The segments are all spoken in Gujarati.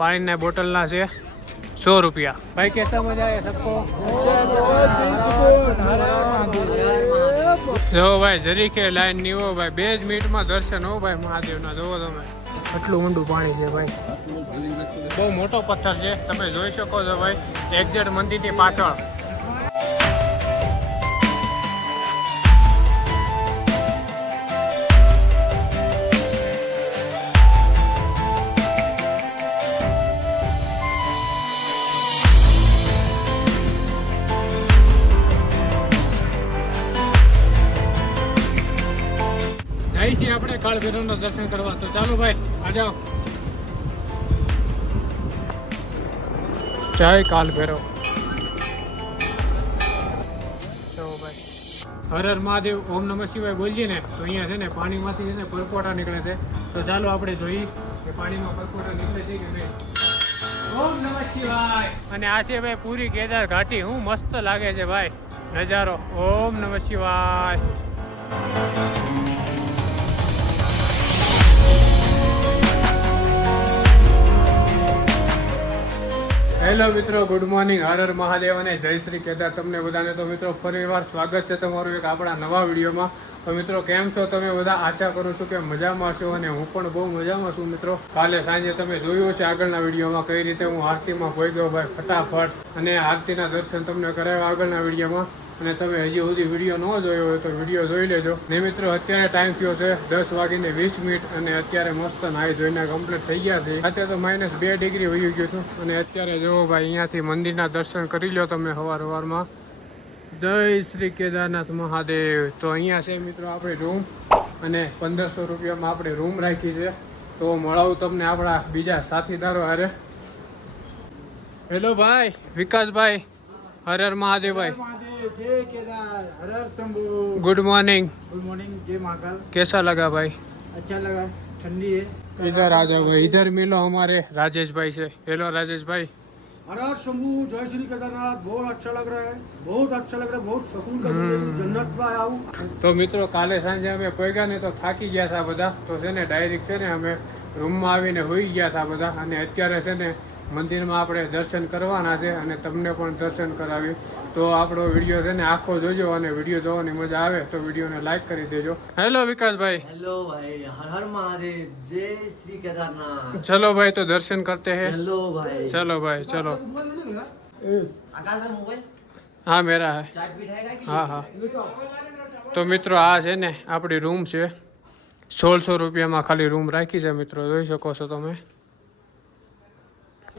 पानी ना बोतल ना से 100 रुपया। भाई कैसा मजा आया सबको? जो भाई जरी के लाइन नहीं हो भाई 2 मिनिट में दर्शन हो भाई महादेव ना। जो તમે આટલું ઊંડું પાણી છે ભાઈ, બહુ મોટો પથ્થર છે, તમે જોઈ શકો છો ભાઈ એક્ઝેક્ટ મંદિરની પાછળ। જઈ છીએ આપણે કાળ ભૈરવના દર્શન કરવા, તો ચાલો ભાઈ આ જાઓ। જય કાલ ભૈરવ। તો ભાઈ હર હર મહાદેવ ઓમ નમઃ શિવાય બોલીએ ને તો અહીંયા છે ને પાણીમાંથી છે ને પરપોટા નીકળે છે। તો ચાલો આપણે જોઈએ કે પાણીમાં પરપોટા નીકળે છે કે નહીં। ઓમ નમઃ શિવાય। અને આ છે ભાઈ પૂરી કેદાર ઘાટી, હું મસ્ત લાગે છે ભાઈ નજારો। ઓમ નમઃ શિવાય। હેલો મિત્રો, ગુડ મોર્નિંગ, હર હર મહાદેવ અને જય શ્રી કેદાર તમને બધાને। તો મિત્રો ફરીવાર સ્વાગત છે તમારું એક આપણા નવા વિડીયોમાં। તો મિત્રો કેમ છો તમે બધા? આશા કરું છું કે મજામાં છો અને હું પણ બહુ મજામાં છું મિત્રો। કાલે સાંજે તમે જોયું છે આગળના વિડીયોમાં કઈ રીતે હું આરતીમાં પોઈ ગયો ભાઈ ફટાફટ, અને આરતીના દર્શન તમને કરાવ્યા આગળના વિડીયોમાં। અને તમે હજી સુધી વિડીયો ન જોયો હોય તો વિડીયો જોઈ લેજો ને મિત્રો। અત્યારે ટાઈમ થયો છે 10:20 અને અત્યારે મસ્ત નાહી ધોઈને કમ્પ્લીટ થઈ ગયા છે। અત્યારે તો -2 ડિગ્રી વહી ગયું હતું। અને અત્યારે જો ભાઈ અહીંયાથી મંદિરના દર્શન કરી લો તમે સવારમાં। જય શ્રી કેદારનાથ મહાદેવ। તો અહીંયા છે મિત્રો આપણે રૂમ, અને 1500 રૂપિયામાં આપણે રૂમ રાખી છે। તો મળાવું તમને આપણા બીજા સાથીદારો હારે। હેલો ભાઈ વિકાસભાઈ, હર હર મહાદેવ ભાઈ। जय केदार, हर हर Shambhu. Good morning. Good morning, जय महाकाल। कैसा लगा भाई? अच्छा लगा, ठंडी है। इधर आ जाओ भाई, इधर मिलो हमारे राजेश भाई से। हेलो राजेश भाई। हर हर शंभू, जय श्री केदारनाथ। बहुत अच्छा लग रहा है, बहुत अच्छा लग रहा है, बहुत सुकून का जन्नत में आया हूँ। तो મિત્રો કાલે સાંજે અમે પોગ્યા ને તો થાકી ગયા હતા બધા। તો છે ને ડાયરેક્ટ છે ને અમે રૂમમાં આવીને હોઈ ગયા હતા બધા। અને અત્યારે છે ને મંદિરમાં આપણે દર્શન કરવાના છે અને તમને પણ દર્શન કરાવી। તો આપણો વિડીયો છે ને આખો જોજો, અને વિડીયો જોવાની મજા આવે તો વિડીયોને લાઈક કરી દેજો। હેલો વિકાસભાઈ। हेलो भाई, हर हर महादेव, जय श्री केदारनाथ। चलो भाई तो दर्शन करते हैं। चलो भाई। चलो भाई चलो। आकाश में मोबाइल हाँ मेरा है। चार्ज बिठाएगा कि हाँ हाँ। તો મિત્રો આ છે ને આપણી રૂમ છે, 1600 રૂપિયામાં ખાલી રૂમ રાખી છે મિત્રો, જોઈ શકો છો તમે।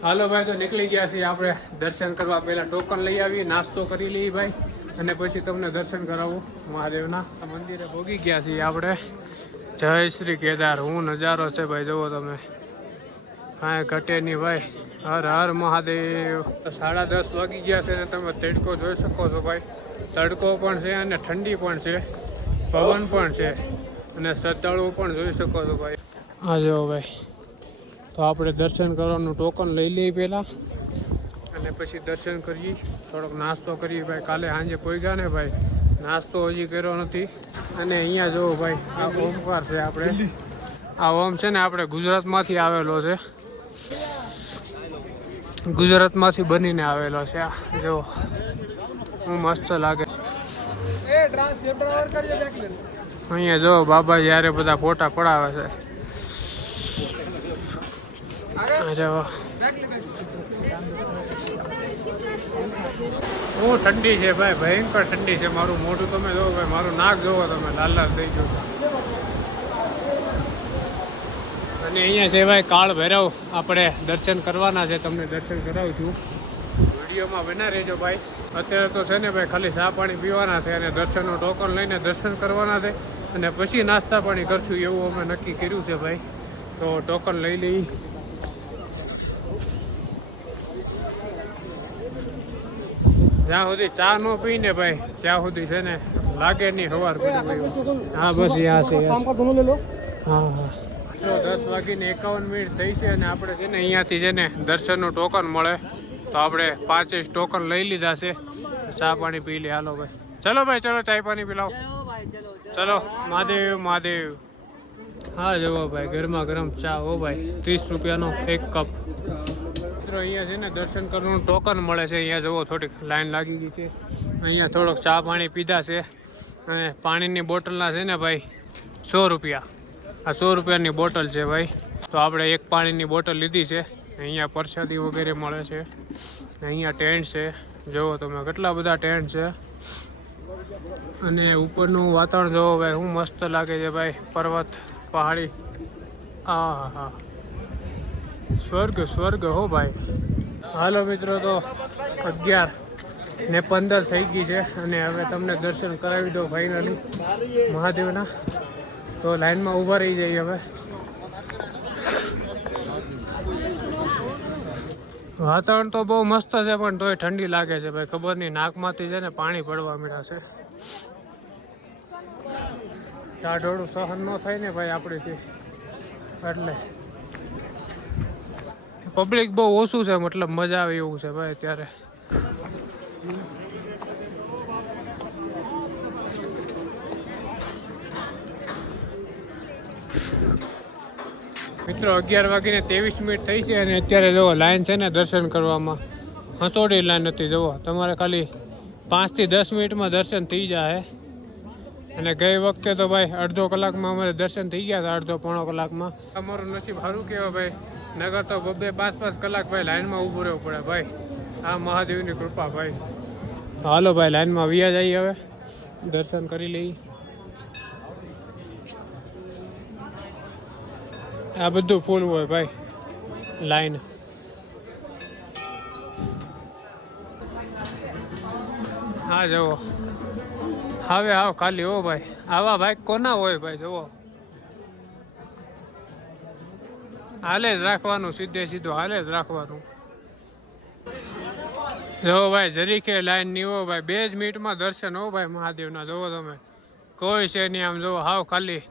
હાલો ભાઈ તો નીકળી ગયા છીએ આપણે દર્શન કરવા। પહેલા ટોકન લઈ આવી, નાસ્તો કરી લઈએ ભાઈ, અને પછી તમને દર્શન કરાવું મહાદેવના મંદિરે પહોંચી ગયા છીએ આપણે। જય શ્રી કેદાર, હું નજારો છે ભાઈ જુઓ તમે, કાંઈ ઘટે નહીં ભાઈ। હર હર મહાદેવ। 10:30 વાગી ગયા છે ને તમે તડકો જોઈ શકો છો ભાઈ। તડકો પણ છે અને ઠંડી પણ છે, પવન પણ છે, અને સતાળું પણ જોઈ શકો છો ભાઈ। આ જો ભાઈ, તો આપણે દર્શન કરવાનું ટોકન લઈ લઈએ પહેલાં, અને પછી દર્શન કરીએ, થોડોક નાસ્તો કરીએ ભાઈ। કાલે સાંજે પોગ્યા ને ભાઈ, નાસ્તો હજી કર્યો નથી। અને અહીંયા જુઓ ભાઈ, આ ઓમકાર છે આપણે, આ ઓમ છે ને આપણે ગુજરાતમાંથી આવેલો છે, ગુજરાતમાંથી બનીને આવેલો છે। આ જો હું મસ્ત લાગે। અહીંયા જો બાબા જ્યારે બધા ફોટા પડાવે છે। હું ઠંડી છે ભાઈ, ભયંકર ઠંડી છે। મારું મોઢું તમે જોવો ભાઈ, મારું નાક જોવો તમે, લાલ લાલ થઈ ગયું। અને અહીંયા છે ભાઈ કાળ ભૈરવ, આપણે દર્શન કરવાના છે, તમને દર્શન કરાવું છું, વિડીયોમાં બના રહેજો ભાઈ। અત્યારે તો છે ને ભાઈ ખાલી ચા પાણી પીવાના છે, અને દર્શનનું ટોકન લઈને દર્શન કરવાના છે, અને પછી નાસ્તા પાણી કરશું એવું અમે નક્કી કર્યું છે ભાઈ। તો ટોકન લઈ લઈ। જ્યાં સુધી ચા ન પીને ભાઈ ત્યાં સુધી છે ને લાગે નહીં સવાર પછી। હા બસ યા છે। હા હા। તો 10:51 થઈ છે, અને આપણે છે ને અહીંયાથી છે ને દર્શનનું ટોકન મળે। તો આપણે 5 ટોકન લઈ લીધા છે, ચા પાણી પી લે। હાલો ભાઈ, ચલો ભાઈ ચલો, ચાય પાણી પીલાવો। चलो भाई, चलो ચલો મહાદેવ મહાદેવ। હા જુઓ ભાઈ, ગરમા ગરમ ચા હો ભાઈ, 30 રૂપિયાનો એક કપ. મિત્રો અહીંયા છે ને દર્શન કરવાનું ટોકન મળે છે. અહીંયા જુઓ થોડીક લાઈન લાગી ગઈ છે. અહીંયા થોડોક ચા પાણી પીધા છે અને પાણીની બોટલના છે ને ભાઈ 100 રૂપિયા. આ 100 રૂપિયાની બોટલ છે ભાઈ. તો આપણે એક પાણીની બોટલ લીધી છે. અહીંયા પ્રસાદી વગેરે મળે છે. અહીંયા ટેન્ટ છે, જુઓ તમે કેટલા બધા ટેન્ટ છે. અને ઉપરનું વાતાવરણ જોવો ભાઈ, શું મસ્ત લાગે છે ભાઈ, પર્વત પહાડી. હા હા, સ્વર્ગ સ્વર્ગ હો ભાઈ. હાલો મિત્રો, તો 11:15 થઈ ગઈ છે અને હવે તમને દર્શન કરાવી દો ફાઇનલી મહાદેવના. તો લાઈનમાં ઊભા રહી જઈએ હવે. વાતાવરણ તો બહુ મસ્ત છે પણ તોય ઠંડી લાગે છે ભાઈ. ખબર નહીં, નાકમાંથી છે ને પાણી પડવા મળ્યા છે. ટાઢોળું સહન ન થાય ને ભાઈ આપણીથી, એટલે પબ્લિક બહુ ઓછું છે, મતલબ મજા આવે એવું છે ભાઈ અત્યારે. મિત્રો 11:23 થઈ છે અને અત્યારે જુઓ લાઈન છે ને દર્શન કરવામાં, હંસોડી લાઈન હતી. જુઓ તમારે ખાલી 5 થી 10 મિનિટમાં દર્શન થઈ જાય. અને ગઈ વખતે તો ભાઈ અડધો કલાકમાં અમારે દર્શન થઈ ગયા હતા, અડધો પોણો કલાકમાં. અમારું નસીબ સારું કહેવાય ભાઈ, નગર તો 2-5 કલાક ભાઈ લાઈનમાં ઊભું રહેવું પડે ભાઈ. આ મહાદેવની કૃપા ભાઈ. હાલો ભાઈ, લાઈનમાં વ્યા જઈએ હવે, દર્શન કરી લઈએ. આ બધું ફૂલ હોય ભાઈ લાઈન. હા જુઓ, હવે આવ ખાલી હો ભાઈ. આવા ભાઈ કોના હોય ભાઈ, જુઓ હાલે જ રાખવાનું, સીધે સીધું હાલે જ રાખવાનું. જુઓ ભાઈ, જરીકે લાઈન નહીં હો ભાઈ, 2 જ મિનિટમાં દર્શન હો ભાઈ મહાદેવના. જુઓ તમે, કોઈ છે નહીં આમ. જુઓ હાવ ખાલી.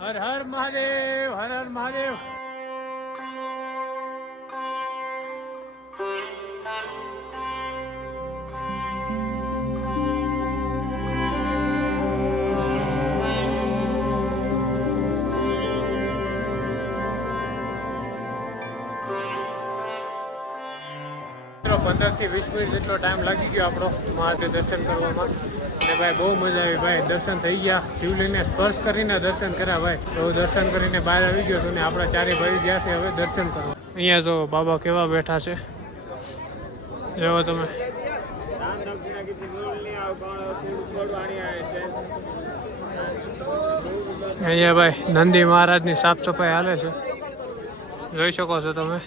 હર હર મહાદેવ, હર હર મહાદેવ. મિત્રો 15 થી 20 મિનિટ જેટલો ટાઈમ લાગી ગયો આપણો મહાદેવ દર્શન કરવામાં. અને ભાઈ બહુ મજા આવી ભાઈ, દર્શન થઈ ગયા. શિવલિંગને સ્પર્શ કરીને દર્શન કર્યા ભાઈ. તો દર્શન કરીને બહાર આવી ગયો છું ને આપણા ચારે ભાઈ ગયા છે હવે દર્શન કરવા. અહીંયા જો બાબા કેવા બેઠા છે, જોવો તમે. અહીંયા ભાઈ નંદી મહારાજની સાફ સફાઈ હાલે છે, જોઈ શકો છો તમે.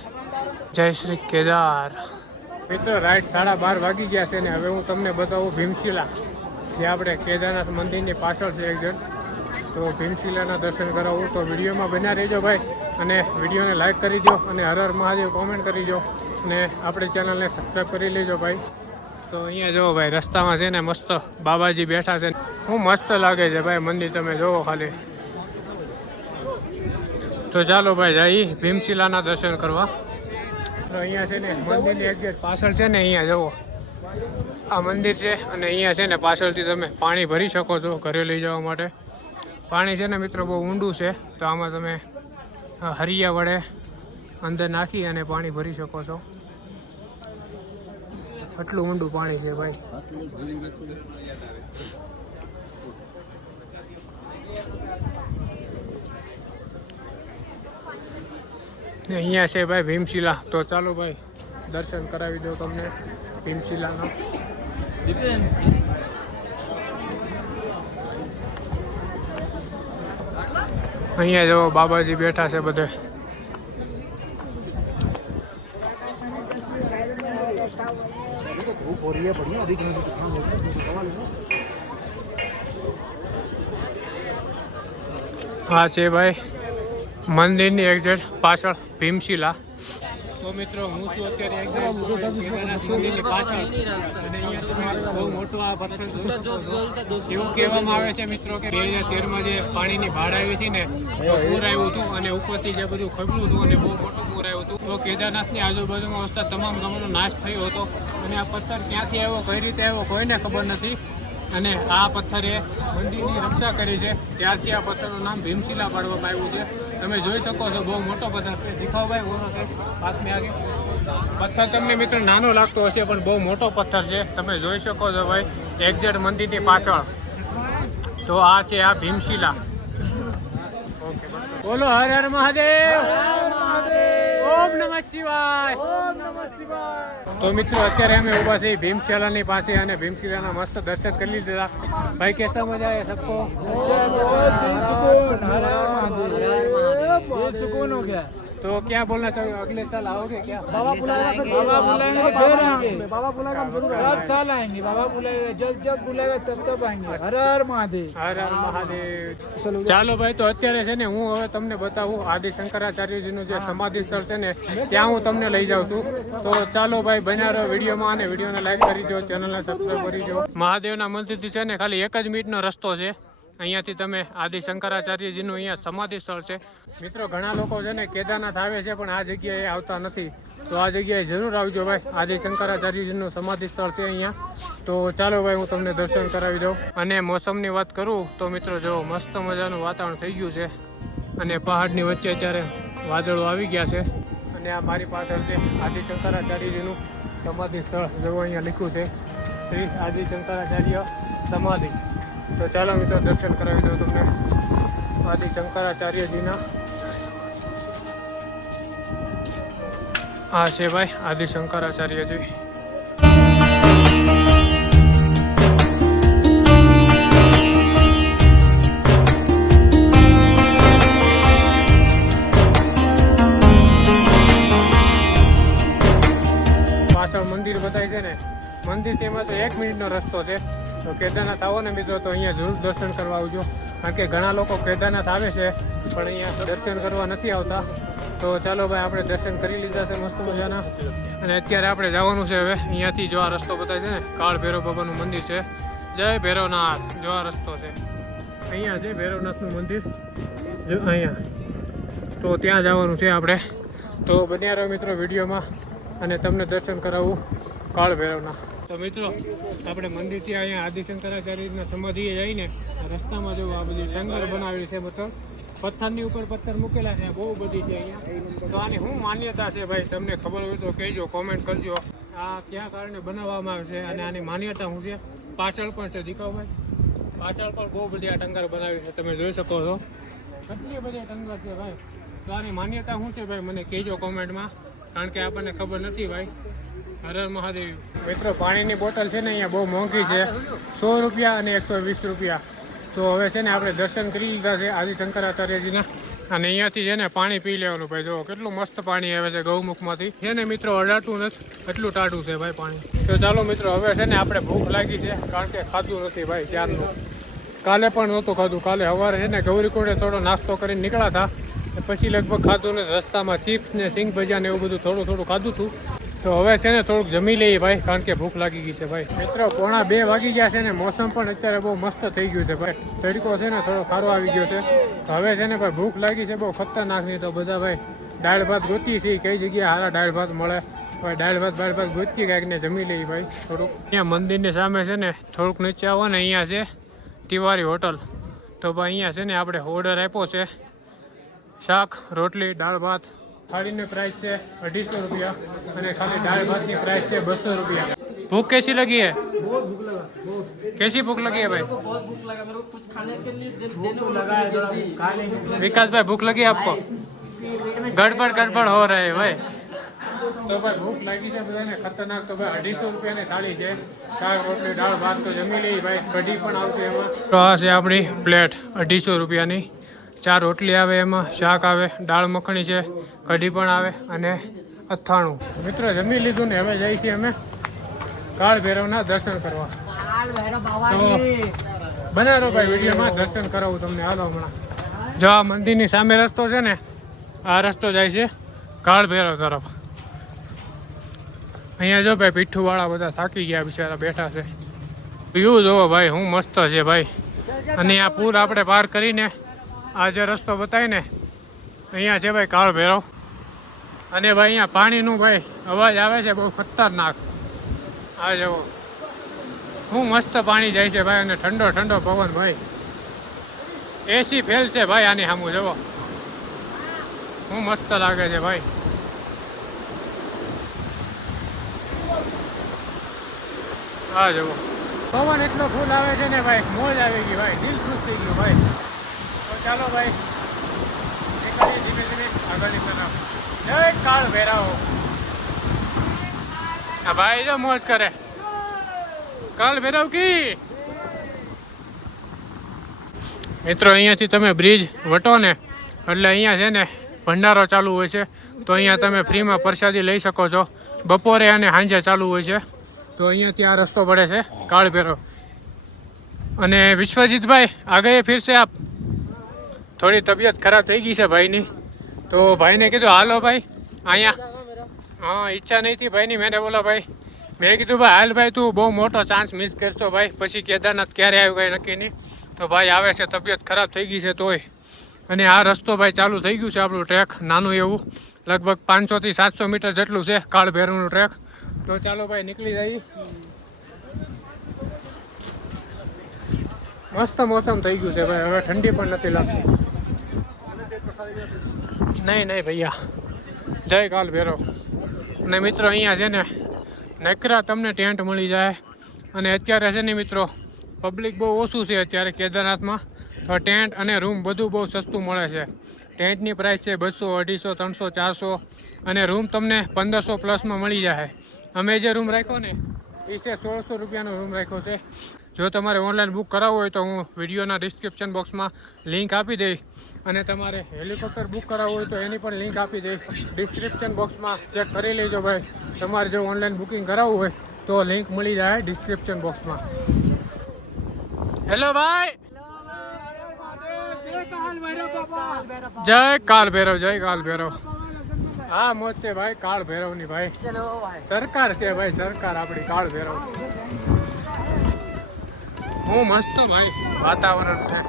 જય શ્રી કેદાર. મિત્રો રાઈટ 12:30 વાગી ગયા છે ને હવે હું તમને બતાવું ભીમશિલા, જે આપણે કેદારનાથ મંદિરની પાછળ છે એક્ઝેક્ટ. તો ભીમશિલાના દર્શન કરાવું. તો વિડીયોમાં બન્યા રહેજો ભાઈ, અને વિડીયોને લાઈક કરી દો અને હર હર મહાદેવ કોમેન્ટ કરી દો અને આપણી ચેનલને સબસ્ક્રાઈબ કરી લેજો ભાઈ. તો અહીંયા જુઓ ભાઈ, રસ્તામાં છે ને મસ્ત બાબાજી બેઠા છે. શું મસ્ત લાગે છે ભાઈ મંદિર, તમે જુઓ ખાલી. તો ચાલો ભાઈ જઈએ ભીમશિલાના દર્શન કરવા. તો અહીંયા છે ને મંદિરની એક્ઝેક્ટ પાછળ છે ને, અહીંયા જુઓ આ મંદિર છે અને અહીંયા છે ને પાછળથી તમે પાણી ભરી શકો છો ઘરે લઈ જવા માટે. પાણી છે ને મિત્રો બહુ ઊંડું છે, તો આમાં તમે હરિયા વડે અંદર નાખી અને પાણી ભરી શકો છો. આટલું ઊંડું પાણી છે ભાઈ. અહીંયા છે ભાઈ ભીમશિલા. તો ચાલો ભાઈ દર્શન કરાવી દો તમને ભીમશિલાના. અહીંયા જો બાબાજી બેઠા છે બધે. હા છે ભાઈ મંદિરની એક્ઝેક્ટ પાછળ ભીમશિલા. તો મિત્રો હું છું અત્યારે મંદિરની પાછળ, અને અહીંયા બહુ મોટું આ પથ્થર એવું કહેવામાં આવે છે મિત્રો કે 2013માં જે પાણીની બાઢ આવી હતી ને, તો પૂર આવ્યું હતું અને ઉપરથી જે બધું ખબરું હતું અને બહુ મોટું પૂર આવ્યું હતું. તો કેદારનાથની આજુબાજુમાં વસતા તમામ ગામોનો નાશ થયો હતો. અને આ પથ્થર ક્યાંથી આવ્યો, કઈ રીતે આવ્યો, કોઈને ખબર નથી. અને આ પથ્થરે મંદિરની રક્ષા કરી છે, ત્યારથી આ પથ્થરનું નામ ભીમશિલા પાડવામાં આવ્યું છે. તમે જોઈ શકો છો બહુ મોટો પથ્થર છે. દિખાવ ભાઈ બોલો કે પાસ મેં આગે પથ્થર તમને મિત્ર નાનો લાગતો હશે પણ બહુ મોટો પથ્થર છે. તમે જોઈ શકો છો ભાઈ એક્ઝેક્ટ મંદિરની પાછળ. તો આ છે આ ભીમશિલા. બોલો હર હર મહાદેવ, ઓમ નમઃ શિવાય. તો મિત્રો અત્યારે અમે ઉભા છીએ ભીમશિલાની પાસે અને ભીમશિલાના મસ્ત દર્શન કરી લીધા. ભાઈ કેસા મજા આવે સબકો? सुकून हो गया। तो क्या बोलना चाहिए, अगले साल आओगे क्या? बाबा बुलाएगा बाबा बुलाएंगे फिर आएंगे। बाबा बुलाएगा हम जरूर सब साल आएंगे, बाबा बुलाएगा, जब जब बुलाएगा तब तब आएंगे। हर हर महादेव। હર હર મહાદેવ. ચાલો ભાઈ, તો અત્યારે છે ને હું હવે તમને બતાવું આદિ શંકરાચાર્યજીનું જે સમાધિ સ્થળ છે ને ત્યાં હું તમને લઈ જાઉં છું. તો ચાલો ભાઈ બન્યા રહો વિડીયોમાં અને વિડીયોને લાઈક કરી દો, ચેનલને સબસ્ક્રાઈબ કરી દો. મહાદેવના મંદિરથી છે ને ખાલી 1 જ મિનિટનો રસ્તો છે. અહીંયાથી તમે આદિ શંકરાચાર્યજીનું અહીંયા સમાધિ સ્થળ છે. મિત્રો ઘણા લોકો છે ને કેદારનાથ આવે છે પણ આ જગ્યાએ આવતા નથી. તો આ જગ્યાએ જરૂર આવજો ભાઈ, આદિ શંકરાચાર્યજીનું સમાધિ સ્થળ છે અહીંયા. તો ચાલો ભાઈ હું તમને દર્શન કરાવી દઉં. અને મોસમની વાત કરું તો મિત્રો જો મસ્ત મજાનું વાતાવરણ થઈ ગયું છે અને પહાડની વચ્ચે અત્યારે વાદળો આવી ગયા છે. અને આ મારી પાછળ છે આદિ શંકરાચાર્યજીનું સમાધિ સ્થળ. જો અહીંયા લખ્યું છે શ્રી આદિ શંકરાચાર્ય સમાધિ. તો ચાલો મિત્રો દર્શન કરાવી દઉં તમને આદિ શંકરાચાર્યજીના. આ છે ભાઈ આદિ શંકરાચાર્યજી. પાછળ મંદિર બતાય છે ને, મંદિર તેમાં તો 1 મિનિટનો રસ્તો છે. તો કેદારનાથ આવો ને મિત્રો તો અહીંયા જરૂર દર્શન કરવા આવજો, કારણ કે ઘણા લોકો કેદારનાથ આવે છે પણ અહીંયા દર્શન કરવા નથી આવતા. તો ચાલો ભાઈ આપણે દર્શન કરી લીધા છે મસ્ત મજાના. અને અત્યારે આપણે જવાનું છે હવે અહીંયાથી. જો આ રસ્તો બતાવે છે ને, કાળ ભૈરવ બાબાનું મંદિર છે. જય ભૈરવનાથ. જો આ રસ્તો છે, અહીંયા છે ભૈરવનાથનું મંદિર, જો અહીંયા. તો ત્યાં જવાનું છે આપણે. તો બન્યા રહો મિત્રો વિડીયોમાં અને તમને દર્શન કરાવું કાળ ભૈરવના. તો મિત્રો આપણે મંદિરથી અહીંયા આદિ શંકરાચાર્યના સમાધિએ જઈને રસ્તામાં જો આ બધી ટંગર બનાવેલી છે, મતલબ પથ્થરની ઉપર પથ્થર મૂકેલા છે, બહુ બધી છે અહીંયા. તો આની શું માન્યતા છે ભાઈ, તમને ખબર હોય તો કહેજો, કોમેન્ટ કરજો. આ ક્યાં કારણે બનાવવામાં આવે છે અને આની માન્યતા શું છે. પાછળ પણ છે, દીખાવ ભાઈ, પાછળ પણ બહુ બધી આ ટંગર બનાવી છે, તમે જોઈ શકો છો. કેટલી બધી ટંગર છે ભાઈ. તો આની માન્યતા શું છે ભાઈ મને કહેજો કોમેન્ટમાં, કારણ કે આપણને ખબર નથી ભાઈ. હર હર મહાદેવ. મિત્રો પાણીની બોટલ છે ને અહીંયા બહુ મોંઘી છે, 100 રૂપિયા અને 120 રૂપિયા. તો હવે છે ને આપણે દર્શન કરી લીધા છે આદિ શંકરાચાર્યજીના. અને અહીંયાથી છે ને પાણી પી લેવાનું ભાઈ. જો કેટલું મસ્ત પાણી આવે છે ગૌમુખમાંથી. છે ને મિત્રો અડાતું નથી, એટલું ટાઢું છે ભાઈ પાણી. તો ચાલો મિત્રો હવે છે ને આપણે ભૂખ લાગી છે, કારણ કે ખાધું નથી ભાઈ ત્યારનું. કાલે પણ નહોતું ખાધું. કાલે સવારે છે ને ગૌરીકુંડે થોડો નાસ્તો કરીને નીકળ્યા હતા, પછી લગભગ ખાધું ને રસ્તામાં ચિપ્સ ને સિંગ ભજીયા ને એવું બધું થોડું ખાધું હતું. તો હવે છે ને થોડુંક જમી લઈએ ભાઈ, કારણ કે ભૂખ લાગી ગઈ છે ભાઈ. મિત્રો 1:45 વાગી ગયા છે ને મોસમ પણ અત્યારે બહુ મસ્ત થઈ ગયું છે ભાઈ. તડકો છે ને થોડો સારો આવી ગયો છે. તો હવે છે ને ભાઈ ભૂખ લાગી છે બહુ ખતરનાકની. તો બધા ભાઈ દાળ ભાત ગોતી છે, કઈ જગ્યાએ સારા દાળ ભાત મળે ભાઈ. દાળ ભાત ગોતી કાંઈક ને જમી લઈએ ભાઈ થોડુંક. અહીંયા મંદિરની સામે છે ને થોડુંક નીચે આવો ને, અહીંયા છે તિવારી હોટલ. તો ભાઈ અહીંયા છે ને આપણે ઓર્ડર આપ્યો છે શાક, રોટલી, દાળ ભાત. થાળીની પ્રાઇસ છે 250 રૂપિયા અને ખાલી દાળ ભાતની પ્રાઇસ છે 200 રૂપિયા. भूख कैसी लगी है? बहुत भूख लगा, बहुत कैसी भूख लगी है भाई? बहुत भूख लगा मेरे को, कुछ खाने के लिए भूख तो लगा है, जरा खा लेंगे। विकास भाई भूख लगी है आपको? गड़बड़ हो रहा है भाई. તો ભાઈ ભૂખ લાગી છે બધાને ખતરનાક. તો ભાઈ 250 રૂપિયાની થાળી છે, શાક, રોટલી, દાળ ભાત તો જમી લઈ ભાઈ. કઢી પણ આવશે એમાં. તો આ છે આપણી પ્લેટ 250 રૂપિયાની. 4 રોટલી આવે, એમાં શાક આવે, દાળ મખણી છે, કઢી પણ આવે અને અથાણું. મિત્રો જમી લીધું ને હવે જઈએ છીએ અમે કાળ ભૈરવના દર્શન કરવા. તો બનાવો ભાઈ વિડીયોમાં દર્શન કરાવું તમને. હાલો હમણાં જો આ મંદિરની સામે રસ્તો છે ને, આ રસ્તો જાય છે કાળ ભૈરવ તરફ. અહીંયા જો ભાઈ પીઠુવાળા બધા થાકી ગયા બિચારા બેઠા છે. વ્યૂ જોવો ભાઈ હું મસ્ત છે ભાઈ. અને આ પૂર આપણે પાર કરીને આ જે રસ્તો બતાવીને અહીંયા છે ભાઈ કાળ ભૈરવ. અને ભાઈ અહીંયા પાણીનું ભાઈ અવાજ આવે છે બહુ ખતરનાક. આ જવો હું મસ્ત પાણી જાય છે ભાઈ, અને ઠંડો ઠંડો પવન ભાઈ. એસી ફેલ છે ભાઈ આની સામું જુઓ, હું મસ્ત લાગે છે ભાઈ. હા જુઓ પવન એટલો ફૂલ આવે છે ને ભાઈ, મોજ આવી ગઈ ભાઈ, દિલ ખુશ થઈ ગયું ભાઈ. તો ચાલો ભાઈ નીકળીએ ધીમે ધીમે આગળની તરફ. જય કાળ ભૈરવ. આ ભાઈ જો મોજ કરે, કાળ ભૈરવ કી. મિત્રો અહીંયાથી તમે બ્રિજ વટો ને એટલે અહીંયા છે ને ભંડારો ચાલુ હોય છે, તો અહીંયા તમે ફ્રીમાં પ્રસાદી લઈ શકો છો. બપોરે અને સાંજે ચાલુ હોય છે, તો અહીંયાથી આ રસ્તો પડે છે કાળ ભૈરવ. અને વિશ્વજીતભાઈ આ ગયે ફિર સે આપ. થોડી તબિયત ખરાબ થઈ ગઈ છે ભાઈની, તો ભાઈને કીધું હાલો ભાઈ અહીંયા. હા ઈચ્છા નહીં હતી ભાઈની, મેં બોલા ભાઈ, મેં કીધું ભાઈ હાલ ભાઈ, તું બહુ મોટો ચાન્સ મિસ કરશો ભાઈ, પછી કેદારનાથ ક્યારે આવ્યું કાંઈ નક્કી નહીં. તો ભાઈ આવે છે, તબિયત ખરાબ થઈ ગઈ છે તોય. અને આ રસ્તો ભાઈ ચાલુ થઈ ગયું છે આપણું ટ્રેક, નાનું એવું, લગભગ 500 થી 700 મીટર જેટલું છે કાળ ભૈરવનું ટ્રેક. તો ચાલો ભાઈ નીકળી જઈએ. મસ્ત મોસમ થઈ ગયું છે ભાઈ, હવે ઠંડી પણ નથી લાગતી. નહીં નહીં ભૈયા, જય કાળ ભૈરવ. અને મિત્રો અહીંયા છે ને નકરા તમને ટેન્ટ મળી જાય. અને અત્યારે છે ને મિત્રો પબ્લિક બહુ ઓછું છે અત્યારે કેદારનાથમાં, તો ટેન્ટ અને રૂમ બધું બહુ સસ્તું મળે છે. ટેન્ટની પ્રાઇસ છે 200, 250, 300, 400, અને રૂમ તમને 1500 પ્લસમાં મળી જાય. અમે જે રૂમ રાખ્યો ને એ છે 1600 રૂપિયાનો રૂમ રાખ્યો છે. જો તમારે ઓનલાઈન બુક કરાવવું હોય તો હું વિડીયોના ડિસ્ક્રિપ્શન બોક્સમાં લિંક આપી દઈશ. અને તમારે હેલિકોપ્ટર બુક કરાવવું હોય તો એની પણ લિંક આપી દઈશ ડિસ્ક્રિપ્શન બોક્સમાં. ચેક કરી લેજો ભાઈ, તમારે જો ઓનલાઈન બુકિંગ કરાવવું હોય તો લિંક મળી જાય ડિસ્ક્રિપ્શન બોક્સમાં. હેલો ભાઈ, જય કાળ ભૈરવ, જય કાળ ભૈરવ. હા મોજ છે ભાઈ કાળ ભૈરવની ભાઈ, સરકાર છે ભાઈ, સરકાર આપણી કાળ ભૈરવ. હું મસ્ત ભાઈ વાતાવરણ છે.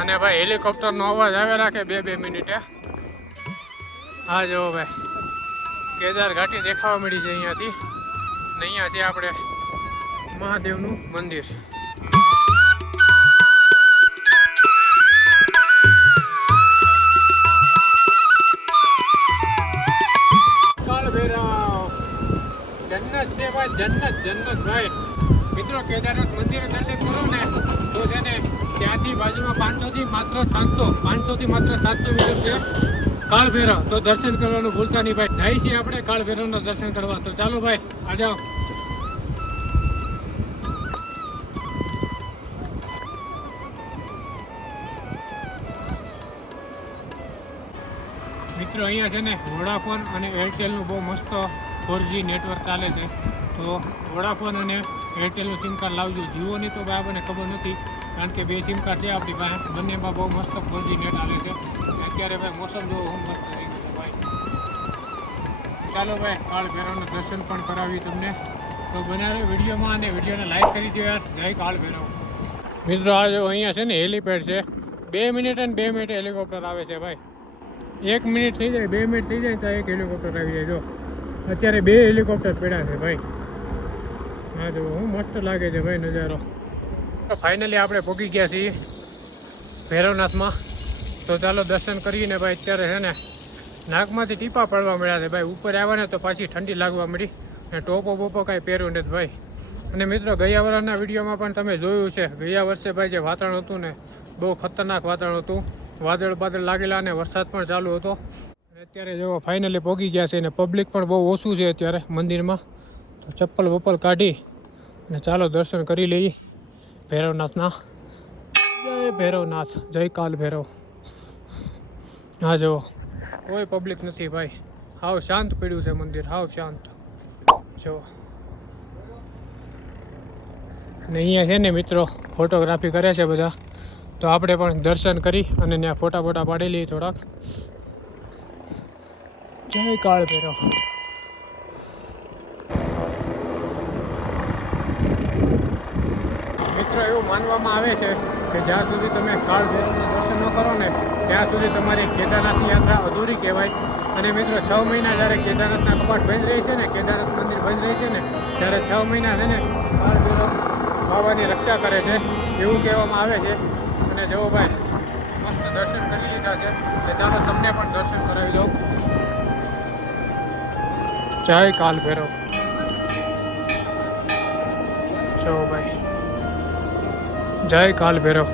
અને ભાઈ હેલિકોપ્ટરનો અવાજ આવે રાખે 2-2 મિનિટે. હા જો ભાઈ કેદાર ઘાટી દેખાવા મળી છે અહીંયાથી. ને અહીંયા છે આપણે મહાદેવનું મંદિર. કાળ ભૈરવ જન્નત છે ભાઈ, જન્નત જન્નત ભાઈ. મિત્રો કેદારનાથ મંદિરે દર્શન કરો ને તો છે ને ત્યાંથી બાજુમાં 500 થી માત્ર 700 મીટર છે કાળ ભૈરવ. તો દર્શન કરવાનું ભૂલતા નહીં ભાઈ. જાય છીએ આપણે કાળ ભૈરવના દર્શન કરવા. તો ચાલો ભાઈ આ જાઓ. મિત્રો અહીંયા છે ને વોડાફોન અને એરટેલનું બહુ મસ્ત 4G નેટવર્ક ચાલે છે. તો વોડાફોન અને એરટેલનું સિમ કાર્ડ લાવજો. જીઓની તો ભાઈ આપણને ખબર નથી, કારણ કે 2 સિમ કાર્ડ છે આપણી પાસે, બંનેમાં બહુ મસ્ત 4G નેટ આવે છે. અત્યારે ભાઈ મોસમ જો હું મસ્ત થઈ ગયું છે ભાઈ. ચાલો ભાઈ કાળ ભૈરવના દર્શન પણ કરાવી તમને. તો બનાવ્યો વિડીયોમાં, અને વિડીયોને લાઈક કરી દો યાર. જય કાળ ભૈરવ. મિત્રો આ જો અહીંયા છે ને હેલીપેડ છે. 2 મિનિટ અને 2 મિનિટ હેલિકોપ્ટર આવે છે ભાઈ. 1 મિનિટ થઈ જાય, 2 મિનિટ થઈ જાય તો એક હેલિકોપ્ટર આવી જાય. જો અત્યારે 2 હેલિકોપ્ટર પડ્યા છે ભાઈ. હા જો હું મસ્ત લાગે છે ભાઈ નજારો. ફાઇનલી આપણે પહોંચી ગયા છીએ ભૈરવનાથમાં. તો ચાલો દર્શન કરીને ભાઈ. અત્યારે છે ને નાકમાંથી ટીપા પડવા મળ્યા છે ભાઈ. ઉપર આવ્યા ને તો પાછી ઠંડી લાગવા મળી, અને ટોપો બોપો કાંઈ પહેર્યું નથી ભાઈ. અને મિત્રો ગયા વર્ષના વિડીયોમાં પણ તમે જોયું છે, ગયા વર્ષે ભાઈ જે વાતાવરણ હતું ને બહુ ખતરનાક વાતાવરણ હતું. વાદળ બાદળ લાગેલા અને વરસાદ પણ ચાલુ હતો. અત્યારે જો ફાઇનલી પહોંચી ગયા છે, અને પબ્લિક પણ બહુ ઓછું છે અત્યારે મંદિરમાં. તો ચપ્પલ બપ્પલ કાઢી અને ચાલો દર્શન કરી લઈએ ભૈરવનાથના. જય ભૈરવનાથ, જય કાલ ભૈરવ. હા જો કોઈ પબ્લિક નથી ભાઈ, હાવ શાંત પડ્યું છે મંદિર, હાવ શાંત. જો અને અહીંયા છે ને મિત્રો ફોટોગ્રાફી કરે છે બધા. તો આપણે પણ દર્શન કરી અને ત્યાં ફોટા બોટા પાડી લઈએ થોડાક. જય કાળ ભૈરવ. મિત્રો એવું માનવામાં આવે છે કે જ્યાં સુધી તમે કાળ ભૈરવના દર્શન ન કરો ને ત્યાં સુધી તમારી કેદારનાથની યાત્રા અધૂરી કહેવાય. અને મિત્રો 6 મહિના જ્યારે કેદારનાથના કપાટ બંધ રહે છે ને, કેદારનાથ મંદિર બંધ રહે છે ને, ત્યારે 6 મહિના છે ને કાળ ભૈરવ બાબાની રક્ષા કરે છે એવું કહેવામાં આવે છે. અને જુઓ ભાઈ મસ્ત દર્શન કરી લીધા છે. તો ચાલો તમને પણ દર્શન કરાવી દઉં. જય કાલ ભૈરવ. જુઓ ભાઈ જય કાલ ભૈરવ.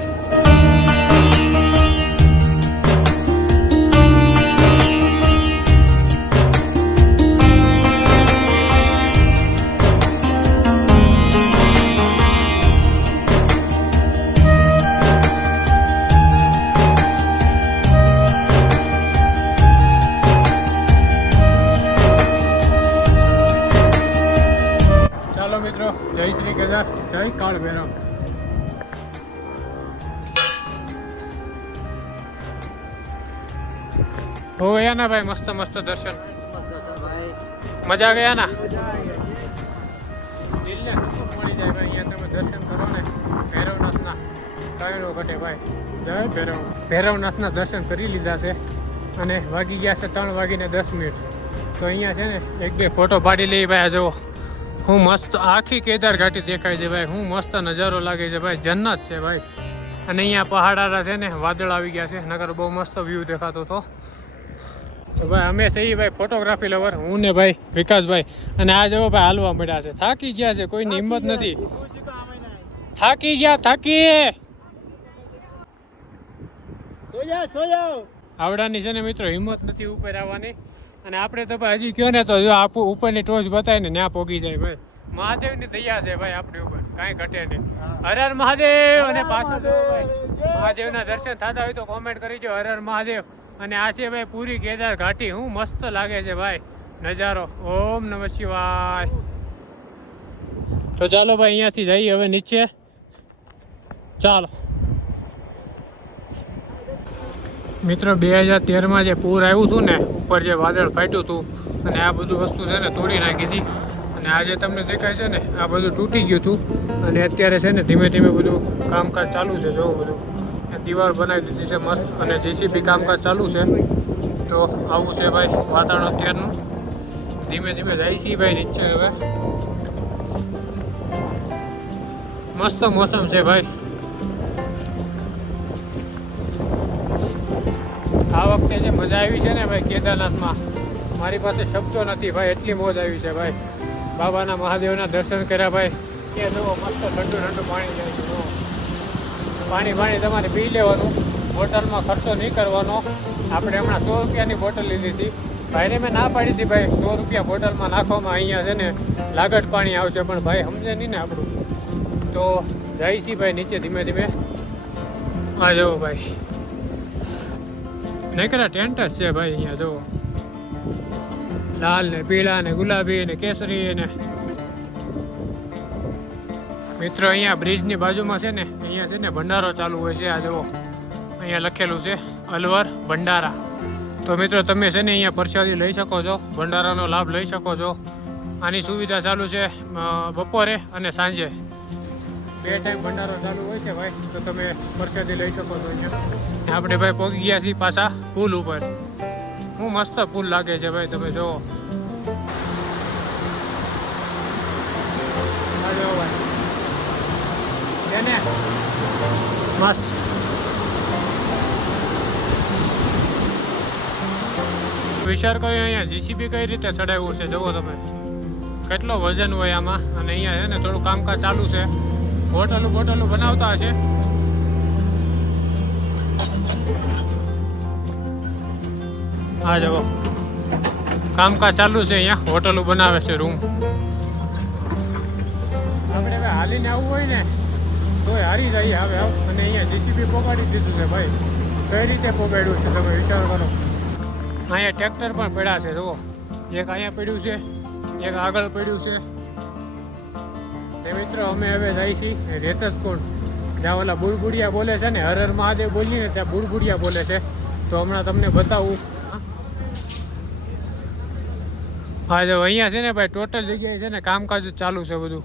ચાલો મિત્રો જય શ્રી કેદાર જય કાળ ભૈરવ. હો ગયા ના ભાઈ મસ્ત મસ્ત દર્શન મજા ગયા ના દિલને સુકૂન મળી જાય ભાઈ. અહીંયા તમે દર્શન કરો ને ભૈરવનાથના કઈ નો ઘટે ભાઈ. જય ભૈરવ. ભૈરવનાથના દર્શન કરી લીધા છે અને વાગી ગયા છે 3:10. તો અહીંયા છે ને એક બે ફોટો પાડી લઈ ભાઈ. આ જુઓ હું મસ્ત આખી કેદાર ઘાટી દેખાય છે ભાઈ. હું મસ્ત નજારો લાગે છે ભાઈ. જન્નત છે ભાઈ. અને અહીંયા પહાડારા છે ને વાદળ આવી ગયા છે. નગર બહુ મસ્ત વ્યૂ દેખાતો હતો. તો ભાઈ અમે સહી ભાઈ ફોટોગ્રાફી લવર હું ને ભાઈ વિકાસભાઈ. અને આ જવો ભાઈ હાલવા મળ્યા છે. થાકી ગયા છે. કોઈની હિંમત નથી. થાકી ગયા થાકી. આવડાની છે ને મિત્રો હિંમત નથી ઉપર આવવાની. અને આપણે તો ભાઈ હજી કયો ને તો જો આપું ઉપરની ટોચ બતાવીને ત્યાં પોગી જાય ભાઈ. મહાદેવની દયા છે ભાઈ આપણી ઉપર. કાંઈ ઘટે નહીં. હર હર મહાદેવ. અને પાછું મહાદેવના દર્શન થતા હોય તો કોમેન્ટ કરીજો હર હર મહાદેવ. અને આ છે ભાઈ પૂરી કેદાર ઘાટી. હું મસ્ત લાગે છે ભાઈ નજારો. ઓમ નમઃ શિવાય. તો ચાલો ભાઈ અહીંયાથી જઈએ હવે નીચે. ચાલો મિત્રો 2013માં જે પૂર આવ્યું હતું ને ઉપર જે વાદળ ફાટ્યું હતું અને આ બધું વસ્તુ છે ને તોડી નાખી હતી. અને આજે તમને દેખાય છે ને આ બધું તૂટી ગયું હતું. અને અત્યારે છે ને ધીમે ધીમે બધું કામકાજ ચાલુ છે. જોવું બધું દીવાલ બનાવી દીધી છે મસ્ત. અને જેસીબી કામકાજ ચાલુ છે. તો આવું છે ભાઈ વાતાવરણ અત્યારનું. ધીમે ધીમે જાય છે ભાઈ નીચે. હવે મસ્ત મોસમ છે ભાઈ. આ વખતે જે મજા આવી છે ને ભાઈ કેદારનાથમાં મારી પાસે શબ્દો નથી ભાઈ. એટલી મોજ આવી છે ભાઈ. બાબાના મહાદેવના દર્શન કર્યા ભાઈ. એ જુઓ મસ્ત ઠંડુ ઠંડુ પાણી જાય છે. પાણી તમારે પી લેવાનું. બોટલમાં ખર્ચો નહીં કરવાનો. આપણે હમણાં 100 રૂપિયાની બોટલ લીધી હતી. ભાઈને મેં ના પાડી હતી ભાઈ 100 રૂપિયા બોટલમાં નાખવામાં. અહીંયા છે ને લાગટ પાણી આવશે પણ ભાઈ સમજે નહીં ને આપણું. તો જાય છે ભાઈ નીચે ધીમે ધીમે. આ જુઓ ભાઈ નહીં કરા ટેન્ટ જ છે ભાઈ. અહીંયા જુઓ લાલ ને પીળા ને ગુલાબી ને કેસરી ને. મિત્રો અહીંયા બ્રિજની બાજુમાં છે ને અહીંયા છે ને ભંડારો ચાલુ હોય છે. આ જુઓ અહીંયા લખેલું છે અલવર ભંડારા. તો મિત્રો તમે છે ને અહીંયા પ્રસાદી લઈ શકો છો. ભંડારાનો લાભ લઈ શકો છો. આની સુવિધા ચાલુ છે બપોરે અને સાંજે 2 ટાઈમ ભંડારો ચાલુ હોય છે ભાઈ. તો તમે પ્રસાદી લઈ શકો છો અહીંયા. આપણે ભાઈ પહોંચી ગયા છીએ પાછા પુલ ઉપર. હું મસ્ત પુલ લાગે છે ભાઈ. તમે જુઓ ભાઈ છે ને મસ્ત. વિચાર કર્યો અહીંયા જીસીબી કઈ રીતે ચડાવ્યું છે. જુઓ તમે કેટલો વજન હોય આમાં. અને અહીંયા છે ને થોડું કામકાજ ચાલુ છે. બોટલું બનાવતા હશે. હા જુઓ કામકાજ ચાલુ છે. અહીંયા હોટલો બનાવે છે રૂમ. આપણે હવે હાલીને આવવું હોય ને તો હારી જઈએ હવે આવ. અને અહીંયા જીસીબી પોગાડી દીધું છે ભાઈ. કઈ રીતે પોગાડ્યું છે તમે વિચાર કરો. અહીંયા ટ્રેક્ટર પણ પડ્યા છે. જુઓ એક અહીંયા પડ્યું છે એક આગળ પડ્યું છે. તે મિત્રો અમે હવે જઈએ છીએ રેતસકુંડ. જ્યાં ઓલા બુડબુડિયા બોલે છે ને હર હર મહાદેવ બોલીને ત્યાં બુડબુડિયા બોલે છે. તો હમણાં તમને બતાવું. હા જો અહીંયા છે ને ભાઈ ટોટલ જગ્યાએ છે ને કામકાજ ચાલુ છે બધું.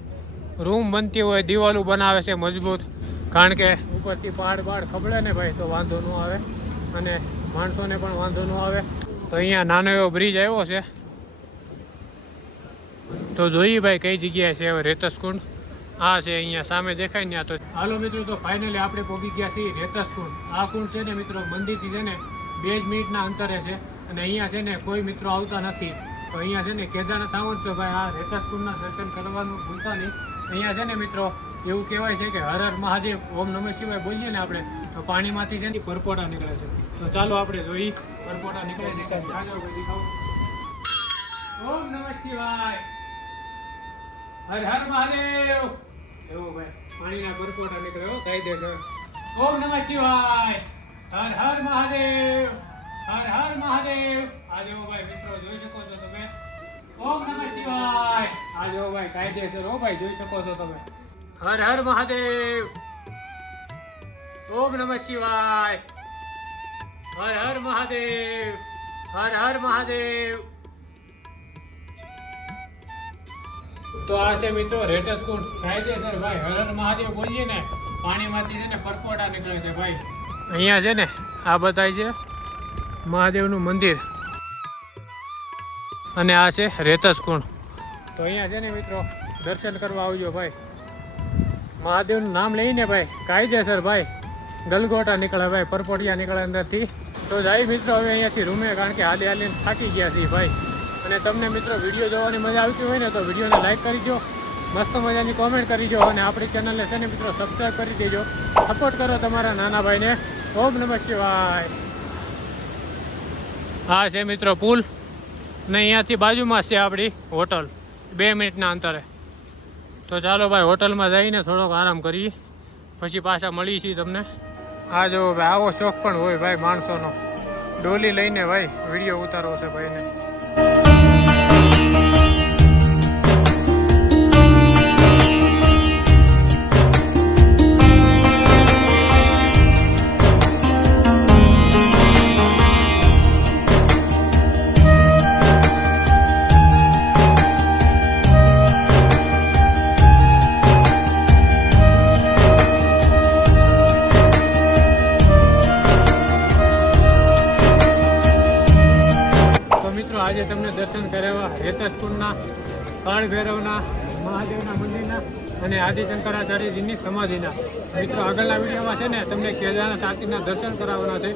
રૂમ બનતી હોય દિવાલો બનાવે છે મજબૂત. કારણ કે ઉપરથી પહાડ ખબડે ને ભાઈ તો વાંધો ન આવે. અને માણસોને પણ વાંધો ન આવે. તો અહીંયા નાનો એવો બ્રિજ આવ્યો છે. તો જોઈએ ભાઈ કઈ જગ્યાએ છે હવે રેતસકુંડ. આ છે અહીંયા સામે દેખાય ને આ તો હાલો મિત્રો તો ફાઇનલી આપણે પહોંચી ગયા છીએ રેતસ કુંડ. આ કુંડ છે ને મિત્રો મંદિરથી છે ને 2 જ મિનિટના અંતરે છે અને અહીંયા છે ને કોઈ મિત્રો આવતા નથી. તો અહીંયા છે ને કેદારનાથ આવો ને તો ભાઈ આ રેતસ કુંડના દર્શન કરવાનું ભૂલતા નહીં. અહીંયા છે ને મિત્રો એવું કહેવાય છે કે હર હર મહાદેવ ઓમ નમઃ શિવાય બોલીએ ને આપણે તો પાણીમાંથી છે ને પરપોટા નીકળે છે. તો ચાલો આપણે જોઈ પરપોટા નીકળે છે. ઓમ નમઃ શિવાય, હર હર મહાદેવ. એવો ભાઈ પાણીના પરપોટા નીકળે હો કાયદેસર. ઓમ નમઃ શિવાય, હર હર મહાદેવ, હર હર મહાદેવ. આ જેવો ભાઈ મિત્રો જોઈ શકો છો તમે. ઓમ નમઃ શિવાય. આ જેવો ભાઈ કાયદેસર હો ભાઈ જોઈ શકો છો તમે. હર હર મહાદેવ. ઓમ નમઃ શિવાય, હર હર મહાદેવ, હર હર મહાદેવ. તો આ છે મિત્રો રેતસ કુંડ. કાયદેસર ભાઈ હર હર મહાદેવ બોલીએ ને પાણીમાંથી છે ને પરપોટા નીકળે છે ભાઈ. અહીંયા છે ને આ બતાય છે મહાદેવનું મંદિર અને આ છે રેતસ કુંડ. તો અહીંયા છે ને મિત્રો દર્શન કરવા આવજો ભાઈ. મહાદેવનું નામ લઈને ભાઈ કાયદેસર ભાઈ ગલગોટા નીકળે ભાઈ, પરપોટિયા નીકળે અંદરથી. તો જાય મિત્રો હવે અહીંયાથી રૂમે, કારણ કે હાલી હાલીને થાકી ગયા છીએ ભાઈ. અને તમને મિત્રો વિડીયો જોવાની મજા આવતી હોય ને તો વિડીયોને લાઈક કરી દો, મસ્ત મજાની કોમેન્ટ કરી દો અને આપણી ચેનલને છે ને મિત્રો સબસ્ક્રાઈબ કરી દેજો. સપોર્ટ કરો તમારા નાના ભાઈને. ઓમ નમઃ શિવાય. હા છે મિત્રો પુલ ને અહીંયાથી બાજુમાં છે આપણી હોટલ 2 મિનિટના અંતરે. તો ચાલો ભાઈ હોટલમાં જઈને થોડોક આરામ કરીએ પછી પાછા મળીએ છીએ તમને. આ જો ભાઈ આવો શોખ પણ હોય ભાઈ માણસોનો, ડોલી લઈને ભાઈ વિડીયો ઉતારવો છે ભાઈને. આજે તમને દર્શન કરાવ્યા રેતસ કુંડના, કાળ ભૈરવના, મહાદેવના મંદિરના અને આદિશંકરાચાર્યજીની સમાધિના. મિત્રો આગળના વિડીયોમાં છે ને તમને કેદારનાથ આરતીના દર્શન કરાવવાના છે.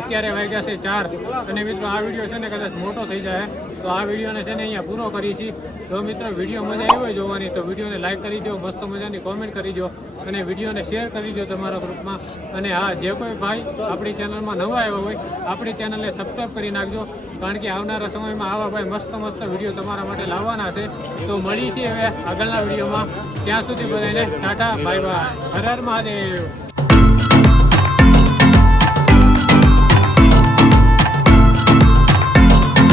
અત્યારે વાગ્યા છે 4 અને મિત્રો આ વિડીયો છે ને કદાચ મોટો થઈ જાય તો આ વિડીયોને છે ને અહીંયા પૂરો કરી છીએ. જો મિત્રો વિડીયો મજા આવી હોય જોવાની તો વિડીયોને લાઈક કરી દો, મસ્ત મજાની કોમેન્ટ કરી દો અને વિડીયોને શેર કરી દો તમારા ગ્રુપમાં. અને હા, જે કોઈ ભાઈ આપણી ચેનલમાં નવા આવ્યા હોય આપણી ચેનલને સબસ્ક્રાઈબ કરી નાખજો, કારણ કે આવનારા સમયમાં આવા ભાઈ મસ્ત મસ્ત વિડીયો તમારા માટે લાવવાના છે. તો મળી છીએ હવે આગળના વિડીયોમાં. ત્યાં સુધી બધાને ટાટા બાય બાય. હર હર મહાદેવ.